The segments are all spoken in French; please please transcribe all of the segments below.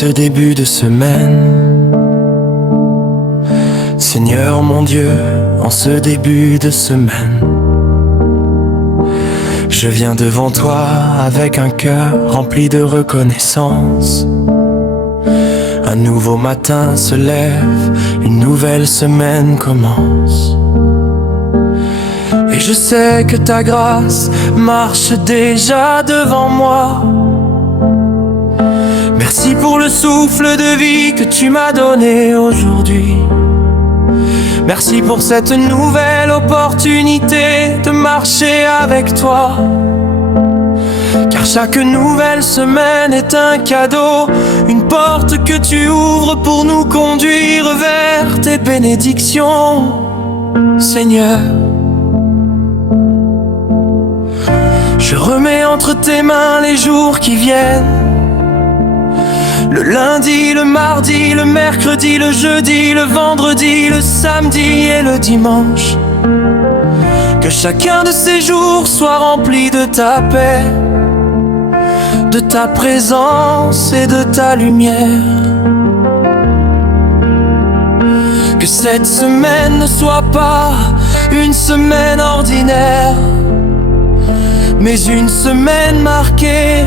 ce début de semaine. Seigneur mon Dieu, en ce début de semaine, je viens devant toi avec un cœur rempli de reconnaissance. Un nouveau matin se lève, une nouvelle semaine commence. Et je sais que ta grâce marche déjà devant moi. Merci pour le souffle de vie que tu m'as donné aujourd'hui. Merci pour cette nouvelle opportunité de marcher avec toi. Car chaque nouvelle semaine est un cadeau, une porte que tu ouvres pour nous conduire vers tes bénédictions, Seigneur. Je remets entre tes mains les jours qui viennent. Le lundi, le mardi, le mercredi, le jeudi, le vendredi, le samedi et le dimanche. Que chacun de ces jours soit rempli de ta paix, de ta présence et de ta lumière. Que cette semaine ne soit pas une semaine ordinaire, mais une semaine marquée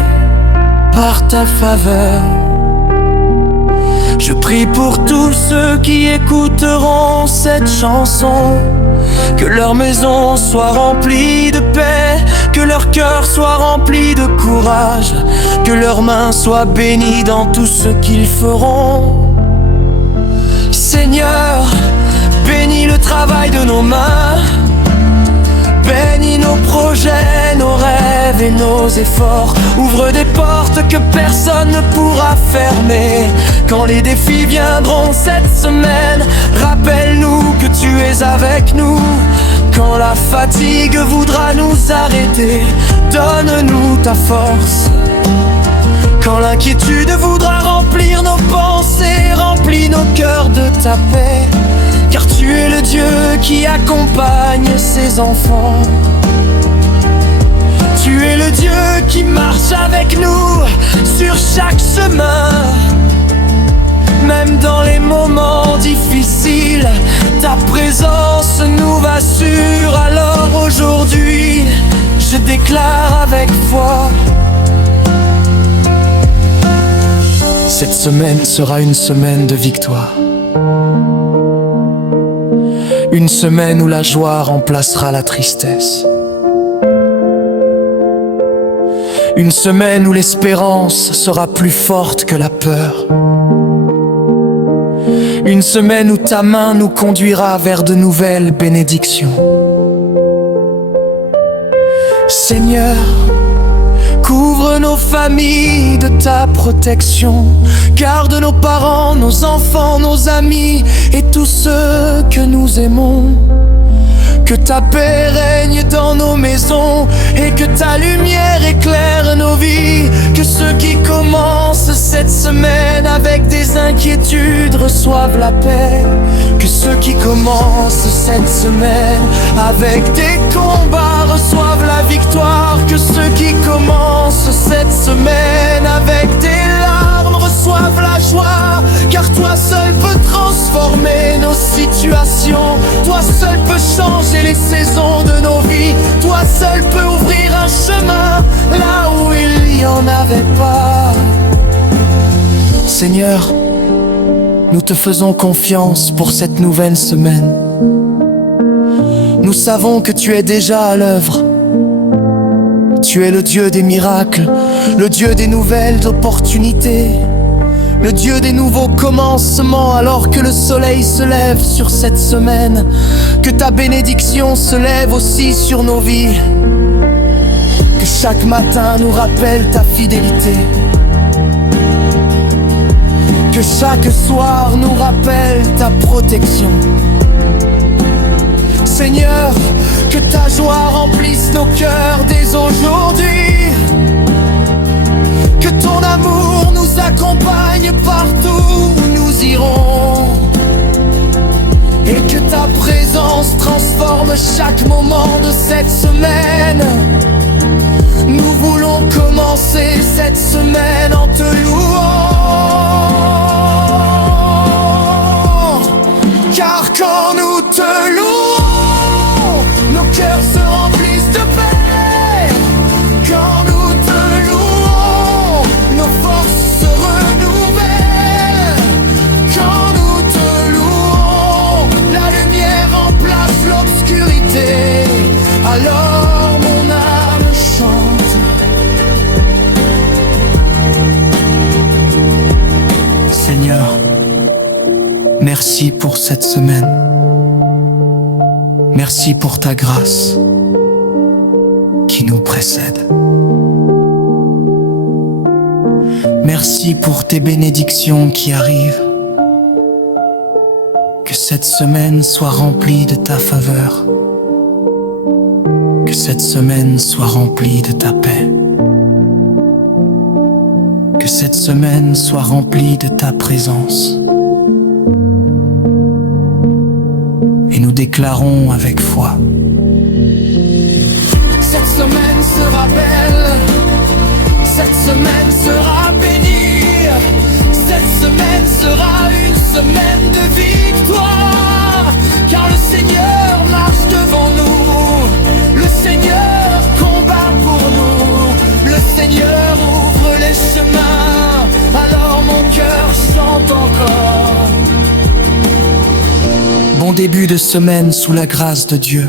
par ta faveur. Je prie pour tous ceux qui écouteront cette chanson, que leur maison soit remplie de paix, que leur cœur soit rempli de courage, que leurs mains soient bénies dans tout ce qu'ils feront. Seigneur, bénis le travail de nos mains, bénis nos projets, nos rêves et nos efforts. Ouvre des portes que personne ne pourra fermer. Quand les défis viendront cette semaine, rappelle-nous que tu es avec nous. Quand la fatigue voudra nous arrêter, donne-nous ta force. Quand l'inquiétude voudra remplir nos pensées, remplis nos cœurs de ta paix. Car tu es le Dieu qui accompagne ses enfants. Tu es le Dieu qui marche avec nous sur chaque chemin. Même dans les moments difficiles, ta présence nous rassure. Alors aujourd'hui, je déclare avec foi: cette semaine sera une semaine de victoire. Une semaine où la joie remplacera la tristesse. Une semaine où l'espérance sera plus forte que la peur. Une semaine où ta main nous conduira vers de nouvelles bénédictions. Seigneur, couvre nos familles de ta protection. Garde nos parents, nos enfants, nos amis et tous ceux que nous aimons. Que ta paix règne dans nos maisons et que ta lumière éclaire nos vies. Que ceux qui commencent cette semaine avec des inquiétudes reçoivent la paix. Que ceux qui commencent cette semaine avec des combats reçoivent la victoire. Que ceux qui commencent cette semaine avec des larmes reçoivent la joie. Car toi seul peux transformer nos situations. Toi seul peux changer les saisons de nos vies. Toi seul peux ouvrir un chemin là où il n'y en avait pas. Seigneur, nous te faisons confiance pour cette nouvelle semaine. Nous savons que tu es déjà à l'œuvre. Tu es le Dieu des miracles, le Dieu des nouvelles opportunités, le Dieu des nouveaux commencements. Alors que le soleil se lève sur cette semaine, que ta bénédiction se lève aussi sur nos vies. Que chaque matin nous rappelle ta fidélité. Que chaque soir nous rappelle ta protection. Seigneur, que ta joie remplisse nos cœurs dès aujourd'hui. Que ton amour nous accompagne partout où nous irons. Et que ta présence transforme chaque moment de cette semaine. Nous voulons commencer cette semaine en te louant. Merci pour cette semaine. Merci pour ta grâce qui nous précède. Merci pour tes bénédictions qui arrivent. Que cette semaine soit remplie de ta faveur. Que cette semaine soit remplie de ta paix. Que cette semaine soit remplie de ta présence. Et nous déclarons avec foi: cette semaine sera belle. Cette semaine sera bénie. Cette semaine sera une semaine de victoire. Car le Seigneur marche devant nous. Le Seigneur combat pour nous. Le Seigneur ouvre les chemins. Alors mon cœur chante encore. Bon début de semaine sous la grâce de Dieu.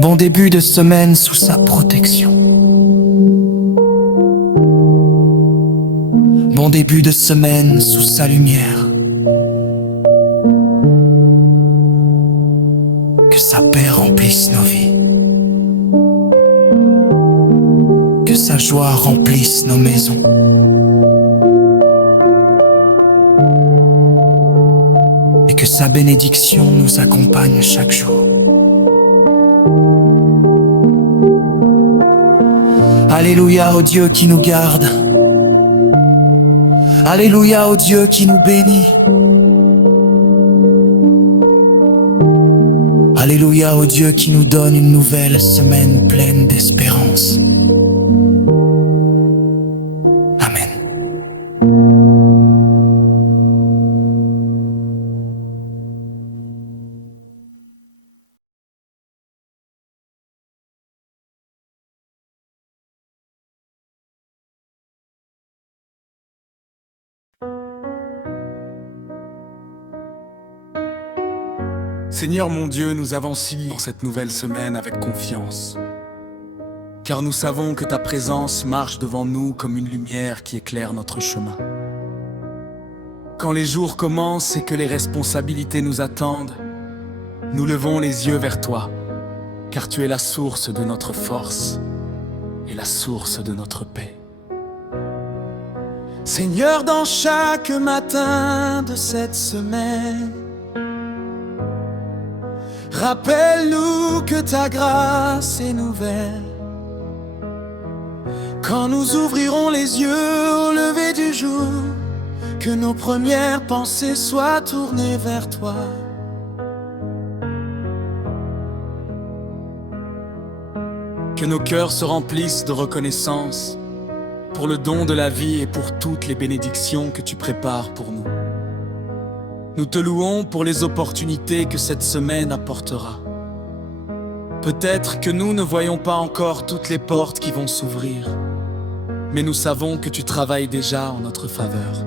Bon début de semaine sous sa protection. Bon début de semaine sous sa lumière. Que sa paix remplisse nos vies. Que sa joie remplisse nos maisons. Et que sa bénédiction nous accompagne chaque jour. Alléluia au Dieu qui nous garde. Alléluia au Dieu qui nous bénit. Alléluia au Dieu qui nous donne une nouvelle semaine pleine d'espérance. Amen. Seigneur mon Dieu, nous avançons dans cette nouvelle semaine avec confiance, car nous savons que ta présence marche devant nous comme une lumière qui éclaire notre chemin. Quand les jours commencent et que les responsabilités nous attendent, nous levons les yeux vers toi, car tu es la source de notre force et la source de notre paix. Seigneur, dans chaque matin de cette semaine, rappelle-nous que ta grâce est nouvelle. Quand nous ouvrirons les yeux au lever du jour, que nos premières pensées soient tournées vers toi. Que nos cœurs se remplissent de reconnaissance pour le don de la vie et pour toutes les bénédictions que tu prépares pour nous. Nous te louons pour les opportunités que cette semaine apportera. Peut-être que nous ne voyons pas encore toutes les portes qui vont s'ouvrir, mais nous savons que tu travailles déjà en notre faveur.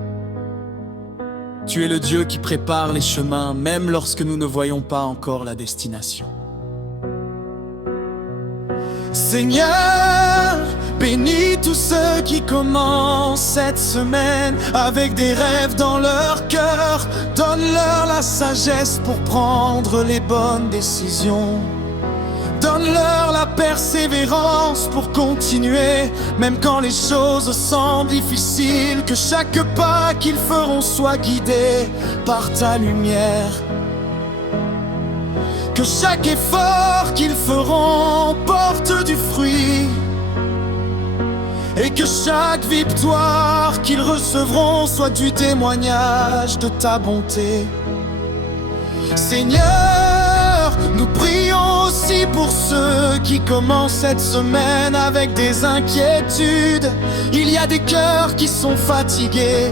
Tu es le Dieu qui prépare les chemins, même lorsque nous ne voyons pas encore la destination. Seigneur, bénis tous ceux qui commencent cette semaine avec des rêves dans leur cœur. Donne-leur la sagesse pour prendre les bonnes décisions. Donne-leur la persévérance pour continuer, même quand les choses semblent difficiles. Que chaque pas qu'ils feront soit guidé par ta lumière. Que chaque effort qu'ils feront porte du fruit. Et que chaque victoire qu'ils recevront soit du témoignage de ta bonté. Seigneur, nous prions aussi pour ceux qui commencent cette semaine avec des inquiétudes. Il y a des cœurs qui sont fatigués,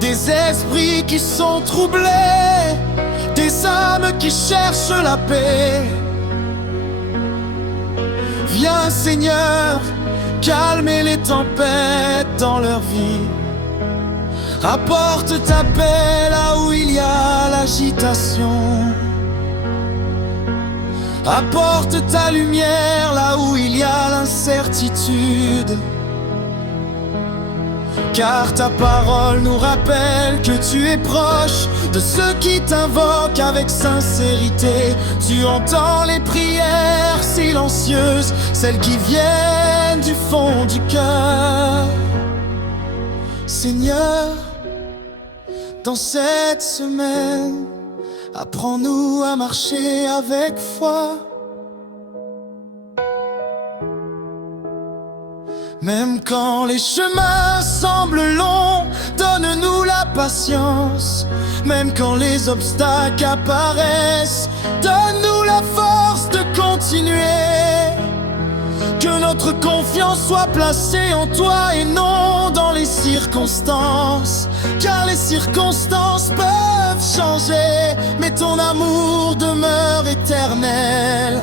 des esprits qui sont troublés, des âmes qui cherchent la paix. Viens Seigneur, calmer les tempêtes dans leur vie. Apporte ta paix là où il y a l'agitation. Apporte ta lumière là où il y a l'incertitude. car ta parole nous rappelle que tu es proche de ceux qui t'invoquent avec sincérité. Tu entends les prières silencieuses, celles qui viennent du fond du cœur. Seigneur, dans cette semaine, apprends-nous à marcher avec foi. Même quand les chemins semblent longs, donne-nous la patience. Même quand les obstacles apparaissent, donne-nous la force de continuer. Que notre confiance soit placée en toi et non dans les circonstances. Car les circonstances peuvent changer, mais ton amour demeure éternel.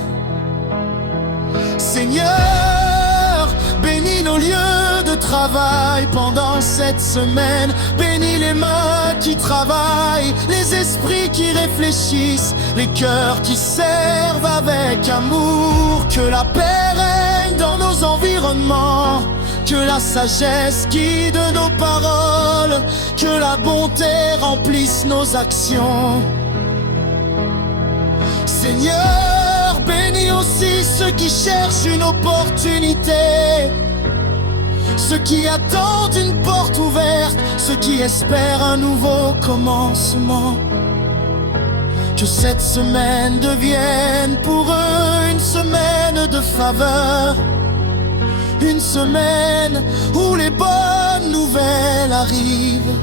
Seigneur, bénis nos lieux de travail pendant cette semaine. Bénis les mains qui travaillent, les esprits qui réfléchissent, les cœurs qui servent avec amour. Que la paix règne dans nos environnements, que la sagesse guide nos paroles, que la bonté remplisse nos actions. Seigneur, bénis aussi ceux qui cherchent une opportunité, ceux qui attendent une porte ouverte, ceux qui espèrent un nouveau commencement. Que cette semaine devienne pour eux une semaine de faveur, une semaine où les bonnes nouvelles arrivent,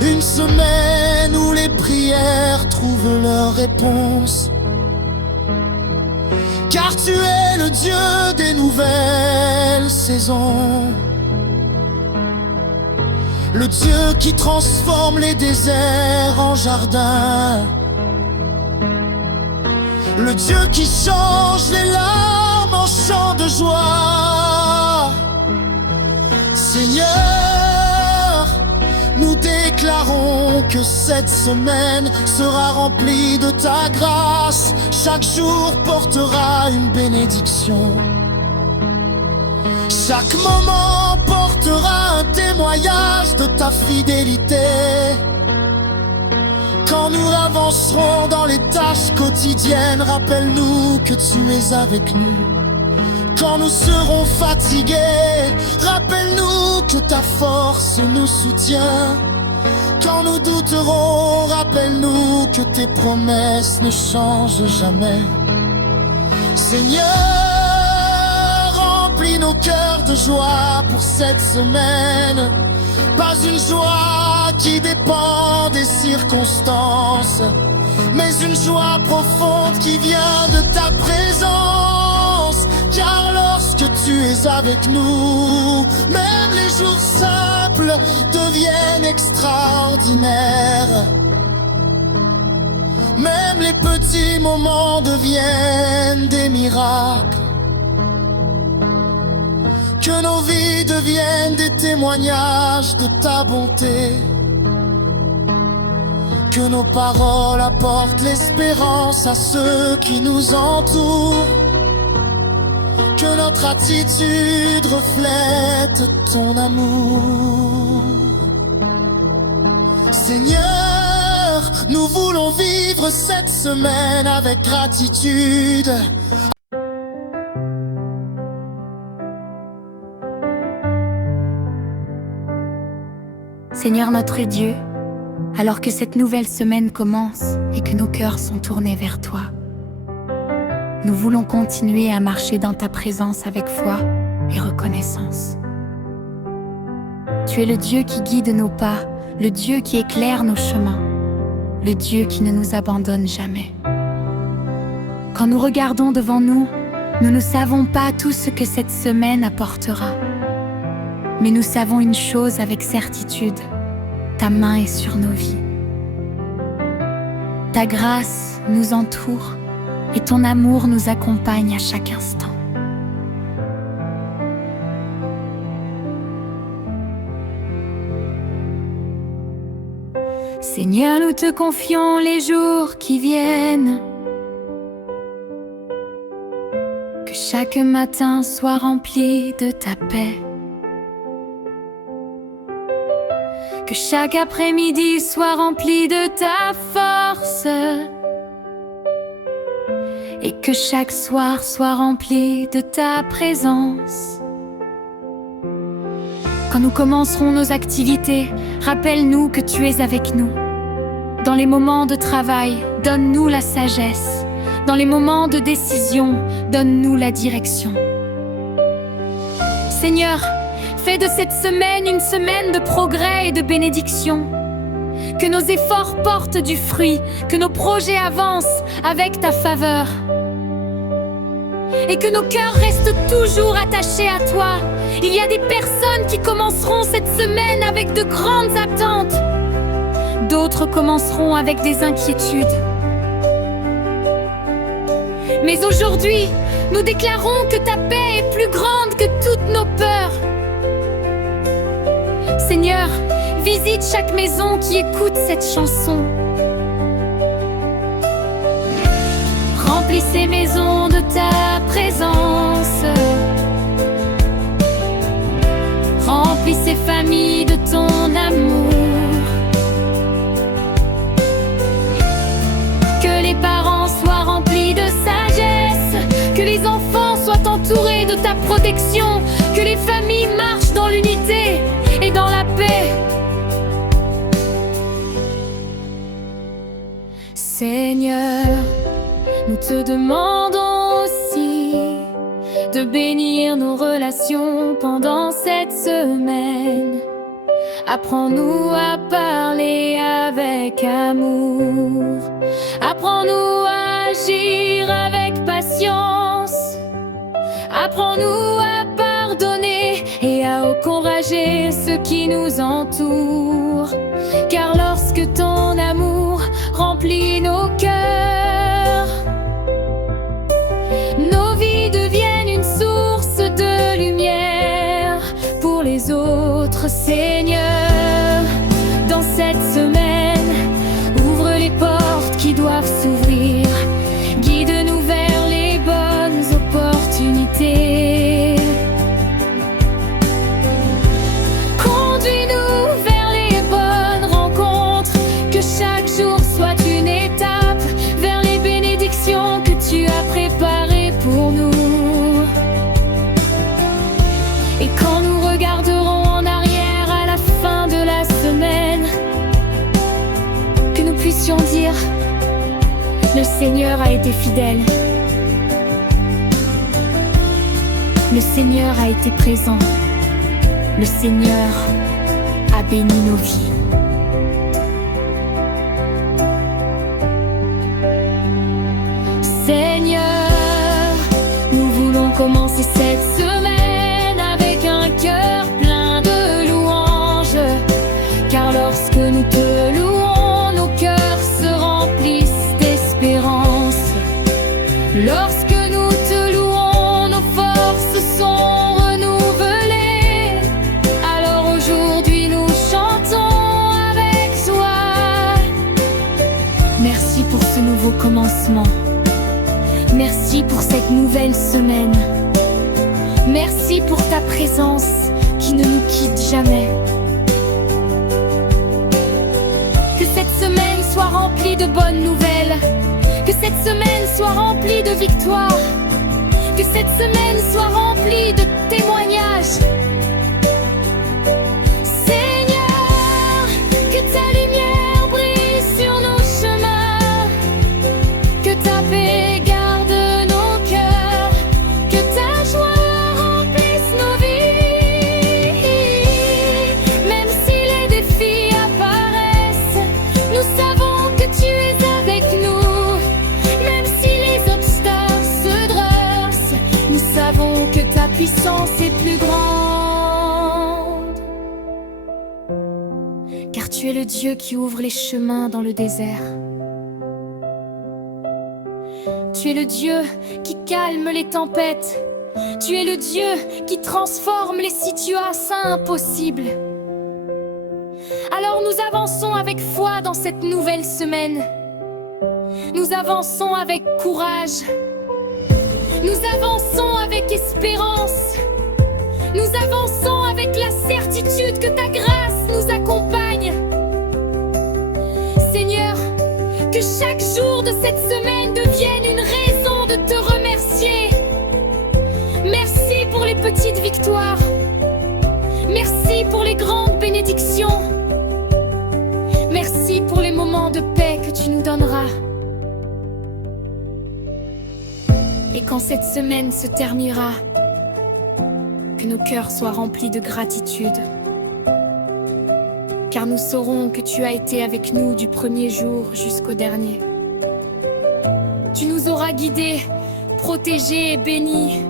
une semaine où les prières trouvent leur réponse. Car tu es le Dieu des nouvelles saisons, le Dieu qui transforme les déserts en jardins, le Dieu qui change les larmes en chants de joie. Seigneur, nous déclarons que cette semaine sera remplie de ta grâce. Chaque jour portera une bénédiction. Chaque moment portera un témoignage de ta fidélité. Quand nous avancerons dans les tâches quotidiennes, rappelle-nous que tu es avec nous. Quand nous serons fatigués, rappelle-nous que ta force nous soutient. Quand nous douterons, rappelle-nous que tes promesses ne changent jamais. Seigneur, remplis nos cœurs de joie pour cette semaine. Pas une joie qui dépend des circonstances, mais une joie profonde qui vient de ta présence. Car lorsque tu es avec nous, même les jours simples deviennent extraordinaires. Même les petits moments deviennent des miracles. Que nos vies deviennent des témoignages de ta bonté. Que nos paroles apportent l'espérance à ceux qui nous entourent. Que notre attitude reflète ton amour. Seigneur, nous voulons vivre cette semaine avec gratitude. Seigneur notre Dieu, alors que cette nouvelle semaine commence et que nos cœurs sont tournés vers toi, nous voulons continuer à marcher dans ta présence avec foi et reconnaissance. Tu es le Dieu qui guide nos pas, le Dieu qui éclaire nos chemins, le Dieu qui ne nous abandonne jamais. Quand nous regardons devant nous, nous ne savons pas tout ce que cette semaine apportera. Mais nous savons une chose avec certitude, ta main est sur nos vies. Ta grâce nous entoure et ton amour nous accompagne à chaque instant. Seigneur, nous te confions les jours qui viennent. Que chaque matin soit rempli de ta paix. Que chaque après-midi soit rempli de ta force et que chaque soir soit rempli de ta présence. Quand nous commencerons nos activités, rappelle-nous que tu es avec nous. Dans les moments de travail, donne-nous la sagesse. Dans les moments de décision, donne-nous la direction. Seigneur, fais de cette semaine une semaine de progrès et de bénédiction. Que nos efforts portent du fruit, que nos projets avancent avec ta faveur. Et que nos cœurs restent toujours attachés à toi. Il y a des personnes qui commenceront cette semaine avec de grandes attentes. D'autres commenceront avec des inquiétudes. Mais aujourd'hui, nous déclarons que ta paix est plus grande que toutes nos peurs. Seigneur, visite chaque maison qui écoute cette chanson. Remplis ces maisons de ta présence. Remplis ces familles de ton amour. Que les parents soient remplis de sagesse. Que les enfants soient entourés de ta protection. Que les familles marchent dans l'unité et dans la paix. Seigneur, nous te demandons aussi de bénir nos relations pendant cette semaine. Apprends-nous à parler avec amour. Apprends-nous à agir avec patience. Apprends-nous à pardonner et à encourager ceux qui nous entourent. Car lorsque ton amour remplit nos cœurs, nos vies deviennent une source de lumière pour les autres. Seigneur, dans cette semaine, ouvre les portes qui doivent s'ouvrir. Guide-nous vers les bonnes opportunités. Conduis-nous vers les bonnes rencontres. Que chaque jour soit une étape vers les bénédictions que tu as préparées pour nous. Et quand nous regarderons en arrière à la fin de la semaine, que nous puissions dire: le Seigneur a été fidèle. Le Seigneur a été présent. Le Seigneur a béni nos vies. Seigneur, nous voulons commencer cette semaine avec un cœur plein de louanges. Car lorsque nous te louons, nos cœurs se remplissent d'espérance. Lorsque nous te louons, nos forces sont renouvelées. Alors aujourd'hui nous chantons avec joie. Merci pour ce nouveau commencement. Merci pour cette nouvelle semaine. Merci pour ta présence qui ne nous quitte jamais. Que cette semaine soit remplie de bonnes nouvelles. Que cette semaine soit remplie de victoires. Que cette semaine soit remplie de témoignages. Seigneur, que ta lumière brille sur nos chemins. Que ta paix garde nos cœurs. Que ta joie remplisse nos vies. Même si les défis apparaissent, nous savons que tu es avec nous. Même si les obstacles se dressent, nous savons que ta puissance est plus grande. Car tu es le Dieu qui ouvre les chemins dans le désert. Tu es le Dieu qui calme les tempêtes. Tu es le Dieu qui transforme les situations impossibles. Alors nous avançons avec foi dans cette nouvelle semaine. Nous avançons avec courage. Nous avançons avec espérance. Nous avançons avec la certitude que ta grâce nous accompagne Que chaque jour de cette semaine devienne une raison de te remercier. Merci pour les petites victoires. Merci pour les grandes bénédictions. Merci pour les moments de paix que tu nous donneras. Et quand cette semaine se terminera, que nos cœurs soient remplis de gratitude. Car nous saurons que tu as été avec nous du premier jour jusqu'au dernier. Tu nous auras guidés, protégés et bénis.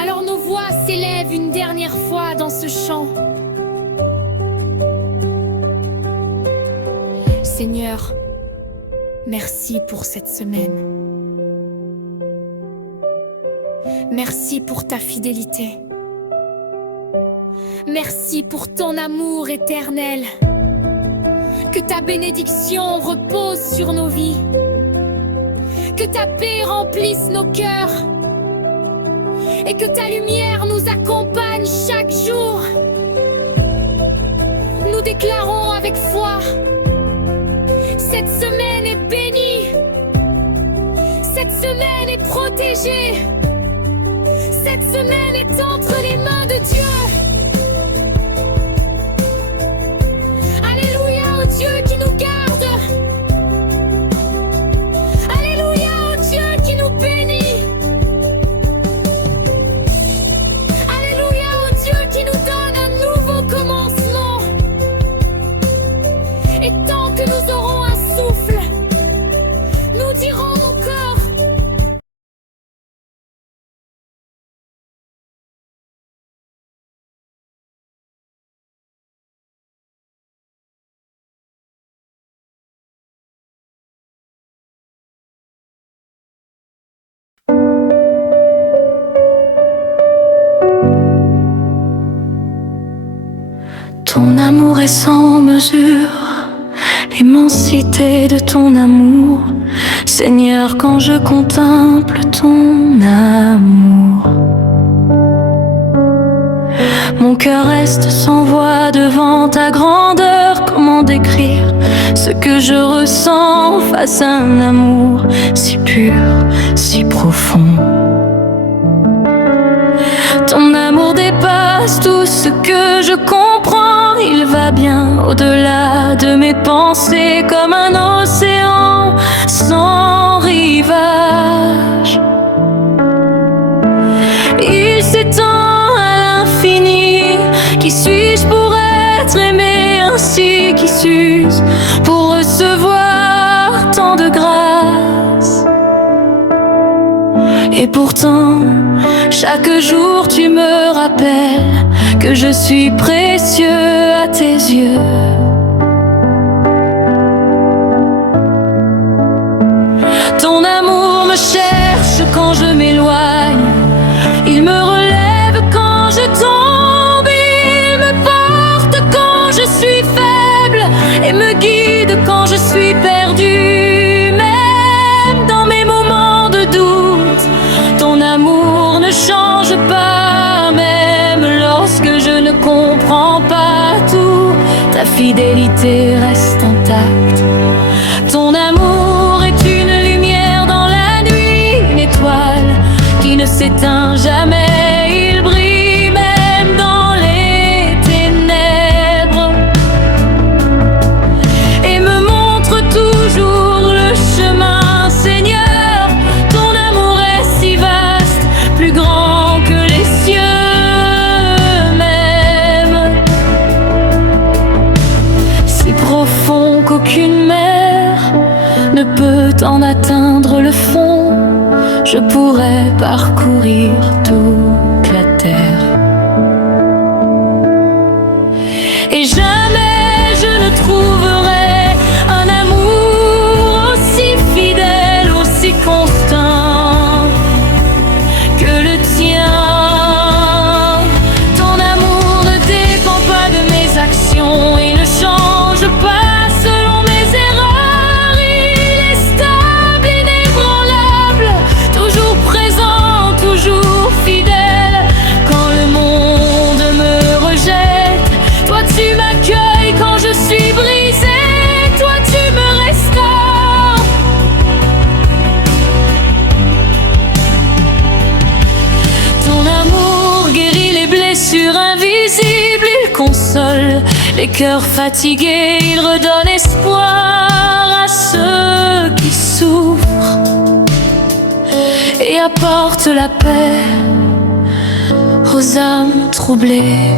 Alors nos voix s'élèvent une dernière fois dans ce chant. Seigneur, merci pour cette semaine. Merci pour ta fidélité. Merci pour ton amour éternel. Que ta bénédiction repose sur nos vies. Que ta paix remplisse nos cœurs. Et que ta lumière nous accompagne chaque jour. Nous déclarons avec foi: cette semaine est bénie. Cette semaine est protégée. Cette semaine est entre les mains de Dieu. Alléluia au Dieu qui nous garde. Alléluia au Dieu qui nous bénit. Alléluia au Dieu qui nous donne un nouveau commencement. Et tant que nous aurons un souffle, nous dirons encore: ton amour est sans mesure, l'immensité de ton amour. Seigneur, quand je contemple ton amour, mon cœur reste sans voix devant ta grandeur. Comment décrire ce que je ressens face à un amour si pur, si profond? Ton amour dépasse tout ce que je comprends. Il va bien au-delà de mes pensées, comme un océan sans rivage. Il s'étend à l'infini. Qui suis-je pour être aimé ainsi? Qui suis-je pour recevoir tant de grâce? Et pourtant, chaque jour tu me rappelles que je suis précieux à tes yeux. Ton amour me cherche quand je m'éloigne. Il me relève quand je tombe. Il me porte quand je suis faible et me guide quand je suis perdu. Même dans mes moments de doute, ton amour ne change pas. Même lorsque je ne comprends pas tout, ta fidélité reste intacte. Ton amour est une lumière dans la nuit, une étoile qui ne s'éteint jamais. Il brille même dans les ténèbres et me montre toujours le chemin. Seigneur, ton amour est si vaste, plus grand que les cieux même, si profond qu'aucune mer ne peut en atteindre le fond. Je pourrais parcourir toute la terre et jamais je ne trouverai un amour aussi fidèle, aussi constant que le tien. Ton amour ne dépend pas de mes actions, il ne change pas selon mes erreurs. Il est stable, inébranlable, toujours présent, toujours fidèle. les cœurs fatigués, il redonne espoir à ceux qui souffrent et apporte la paix aux âmes troublées.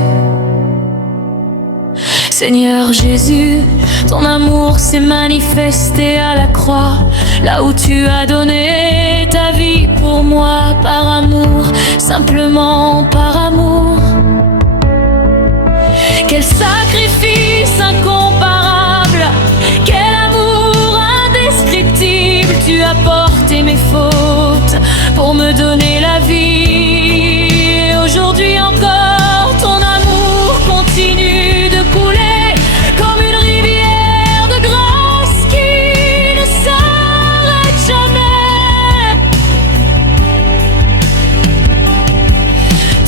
Seigneur Jésus, ton amour s'est manifesté à la croix, là où tu as donné ta vie pour moi, par amour, simplement par amour. Quel sacrifice incomparable, quel amour indescriptible. Tu as porté mes fautes pour me donner la vie. Et aujourd'hui encore, ton amour continue de couler comme une rivière de grâce qui ne s'arrête jamais.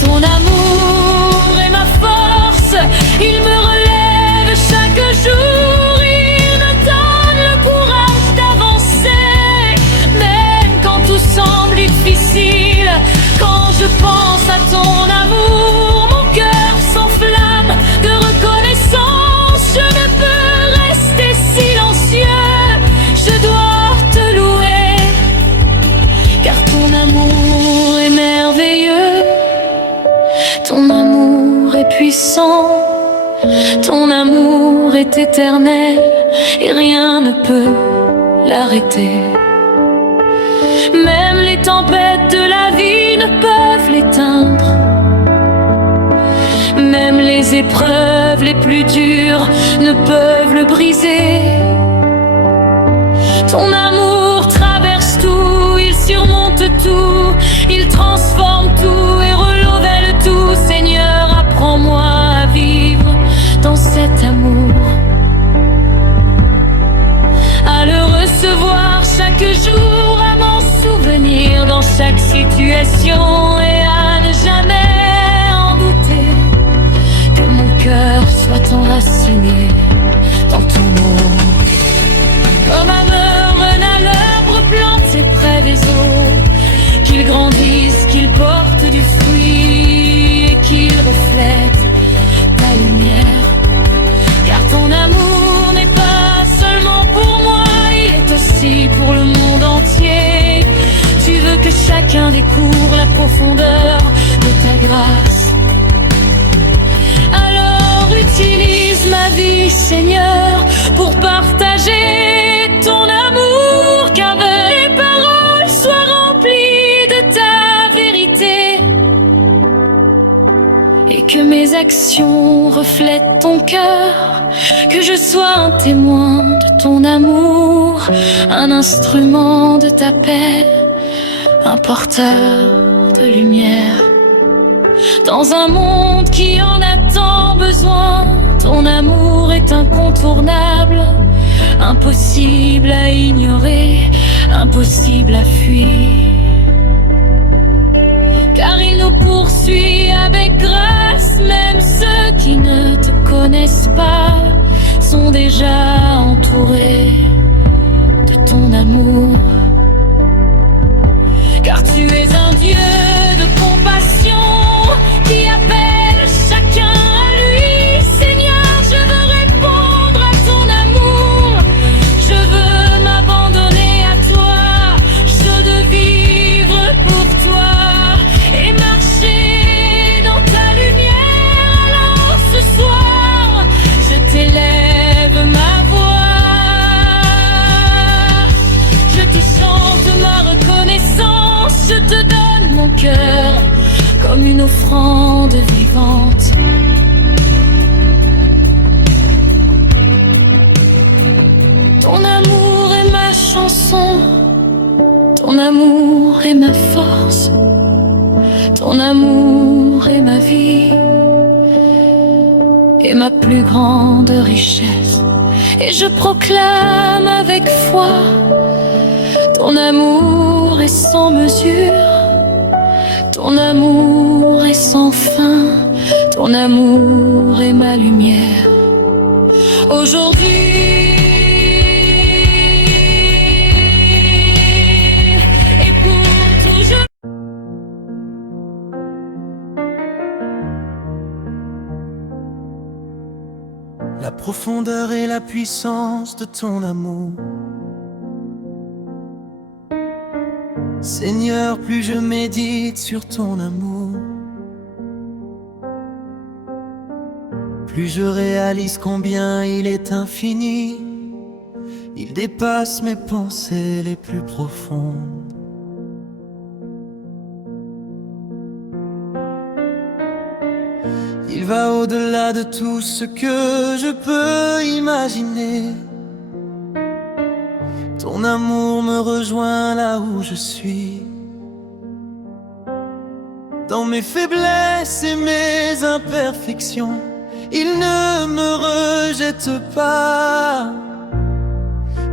Ton amour est ma force, il me relève chaque jour, il me donne le courage d'avancer, même quand tout semble difficile. Quand je pense à ton amour, mon cœur s'enflamme de reconnaissance. Je ne peux rester silencieux, je dois te louer, car ton amour est merveilleux, ton amour est puissant. Ton amour est éternel et rien ne peut l'arrêter. Même les tempêtes de la vie ne peuvent l'éteindre. Même les épreuves les plus dures ne peuvent le briser. Ton amour traverse tout, il surmonte tout, il transforme tout et renouvelle tout. Seigneur, apprends-moi à vivre dans cet amour, à le recevoir chaque jour, à m'en souvenir dans chaque situation et à ne jamais en douter. Que mon cœur soit enraciné dans ton nom, comme un arbre planté près des eaux, qu'il grandisse, qu'il porte du fruit et qu'il reflète ta lumière. Car ton amour n'est pas seulement pour moi, il est aussi pour le monde entier. Tu veux que chacun découvre la profondeur de ta grâce. Alors utilise ma vie, Seigneur, pour partager ton amour, car mes paroles soient remplies de ta vérité et que mes actions reflètent ton cœur, que je sois un témoin de ton amour, un instrument de ta paix, un porteur de lumière. Dans un monde qui en a tant besoin, ton amour est incontournable, impossible à ignorer, impossible à fuir. Car il nous poursuit avec grâce, même ceux qui ne te connaissent pas sont déjà entourés de ton amour. Car tu es un Dieu de compassion qui appelle chacun à lui. Seigneur, je veux répondre à ton amour, je veux m'abandonner à toi, je veux vivre pour toi et marcher dans ta lumière. Alors ce soir, je t'élève ma voix, je te chante ma reconnaissance, je te donne mon cœur comme une offrande vivante. Ton amour est ma chanson, ton amour est ma force, ton amour est ma vie et ma plus grande richesse. Et je proclame avec foi, ton amour est sans mesure, ton amour est sans fin, ton amour est ma lumière. Aujourd'hui et pour toujours. la profondeur et la puissance de ton amour. Seigneur, plus je médite sur ton amour, plus je réalise combien il est infini. Il dépasse mes pensées les plus profondes. Il va au-delà de tout ce que je peux imaginer. Ton amour me rejoint là où je suis. Dans mes faiblesses et mes imperfections, il ne me rejette pas,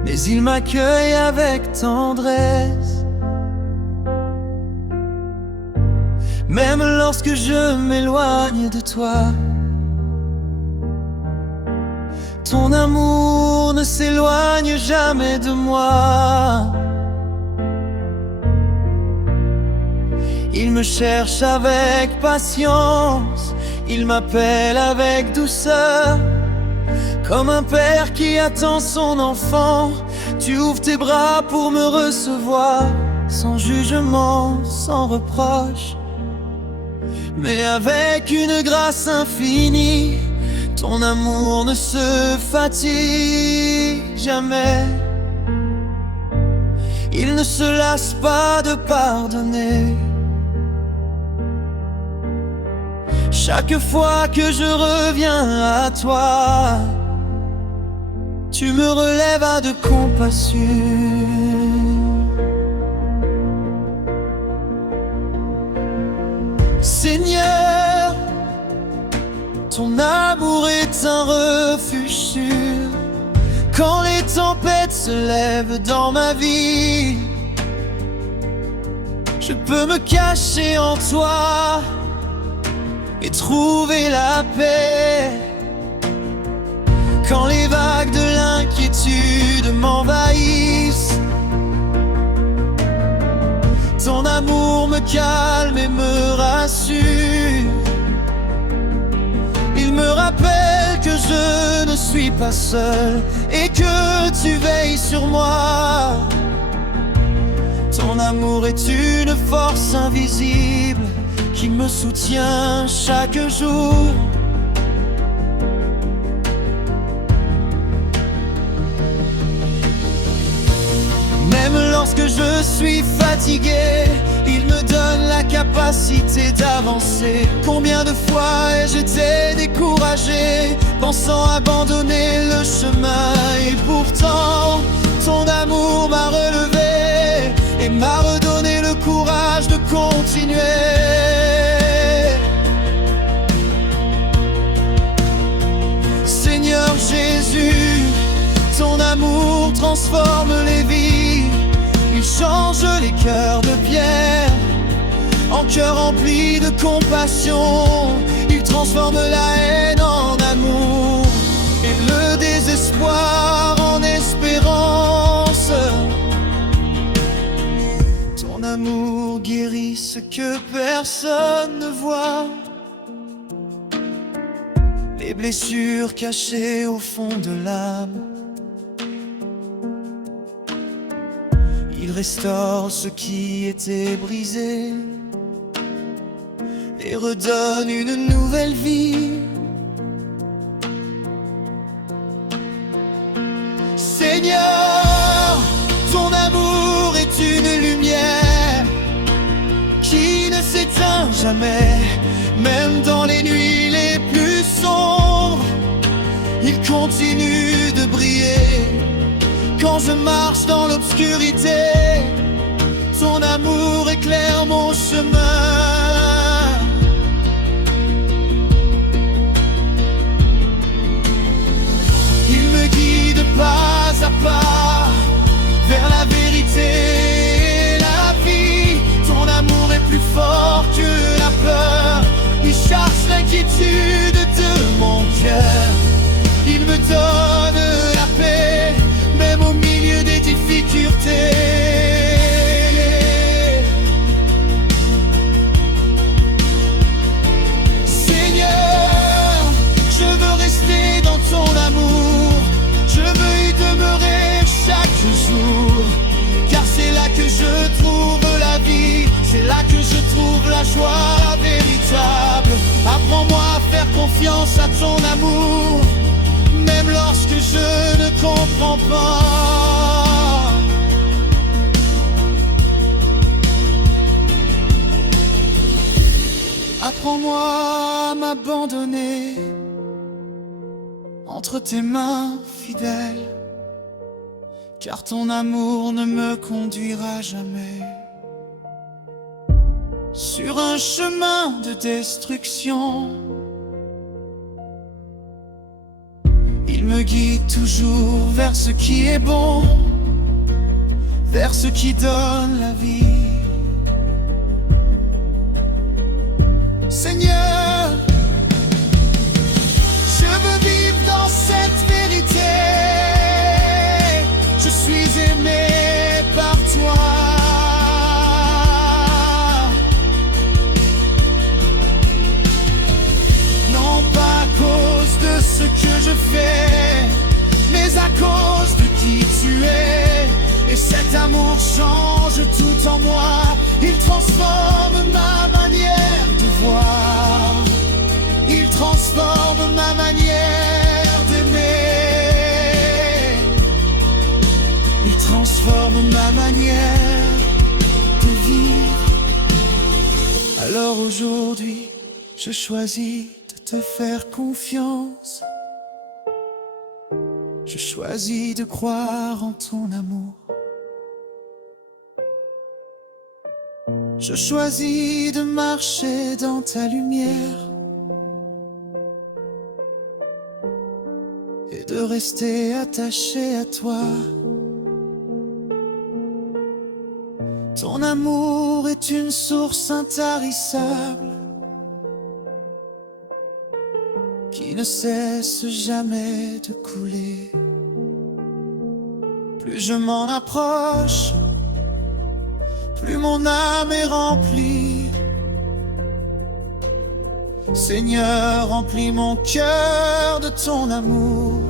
mais il m'accueille avec tendresse. Même lorsque je m'éloigne de toi, ton amour ne s'éloigne jamais de moi. Il me cherche avec patience, il m'appelle avec douceur. Comme un père qui attend son enfant, tu ouvres tes bras pour me recevoir, sans jugement, sans reproche, mais avec une grâce infinie. Ton amour ne se fatigue jamais, il ne se lasse pas de pardonner. Chaque fois que je reviens à toi, tu me relèves de compassion. Seigneur, ton amour est un refuge sûr. Quand les tempêtes se lèvent dans ma vie, je peux me cacher en toi et trouver la paix. Quand les vagues de l'inquiétude m'envahissent, ton amour me calme et me rassure. Il me rappelle que je ne suis pas seul et que tu veilles sur moi. Ton amour est une force invisible qui me soutient chaque jour. Même lorsque je suis fatigué, il me donne la capacité d'avancer. Combien de fois ai-je été découragé, pensant abandonner le chemin, et pourtant ton amour m'a relevé et m'a redonné le courage de continuer. Seigneur Jésus, ton amour transforme les vies. Il change les cœurs de pierre en cœurs remplis de compassion. Il transforme la haine en amour et le désespoir en espérance. Ton amour guérit ce que personne ne voit, les blessures cachées au fond de l'âme. Il restaure ce qui était brisé et redonne une nouvelle vie. Seigneur, ton amour est une lumière qui ne s'éteint jamais, même dans les nuits les plus sombres. Il continue de briller. Quand je marche dans l'obscurité, ton amour éclaire mon chemin. Il me guide pas à pas vers la vérité et la vie. Ton amour est plus fort que la peur. Il chasse l'inquiétude de mon cœur. Il me donne la paix, même au milieu des difficultés. Seigneur, je veux rester dans ton amour. toi véritable. Apprends-moi à faire confiance à ton amour, même lorsque je ne comprends pas. Apprends-moi à m'abandonner entre tes mains fidèles, car ton amour ne me conduira jamais sur un chemin de destruction. Il me guide toujours vers ce qui est bon, vers ce qui donne la vie. Seigneur, je veux vivre dans cette vérité. Je suis aimé par toi. Non pas à cause de ce que je fais, mais à cause de qui tu es. Et cet amour change tout en moi. Il transforme ma manière de voir. Il transforme ma manière d'aimer. Il transforme ma manière de vivre. Alors aujourd'hui, je choisis de te faire confiance. Je choisis de croire en ton amour. Je choisis de marcher dans ta lumière et de rester attaché à toi. Ton amour est une source intarissable qui ne cesse jamais de couler. Plus je m'en approche, plus mon âme est remplie. Seigneur, remplis mon cœur de ton amour,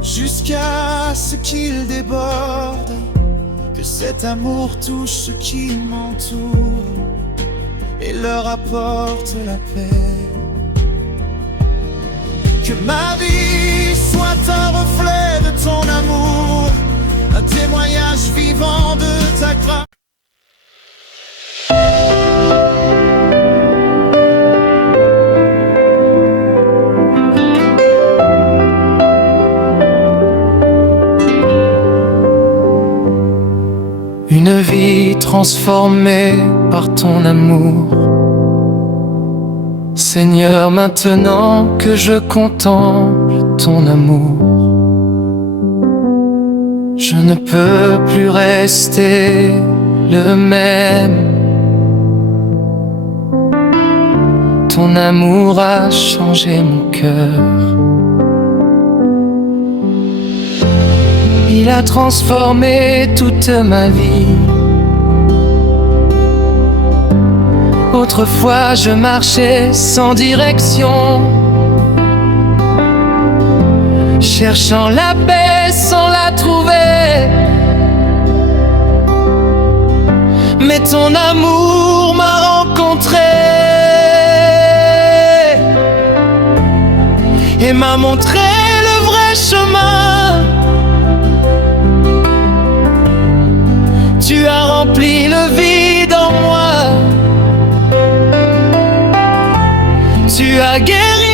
jusqu'à ce qu'il déborde, que cet amour touche ceux qui m'entourent et leur apporte la paix. Que ma vie soit un reflet de ton amour, un témoignage vivant de ta grâce. Une vie transformée par ton amour. Seigneur, maintenant que je contemple ton amour, je ne peux plus rester le même. Ton amour a changé mon cœur. Il a transformé toute ma vie. Autrefois je marchais sans direction, cherchant la paix sans la trouver. Mais ton amour m'a rencontré et m'a montré le vrai chemin. Tu as rempli le vide en moi. Tu as guéri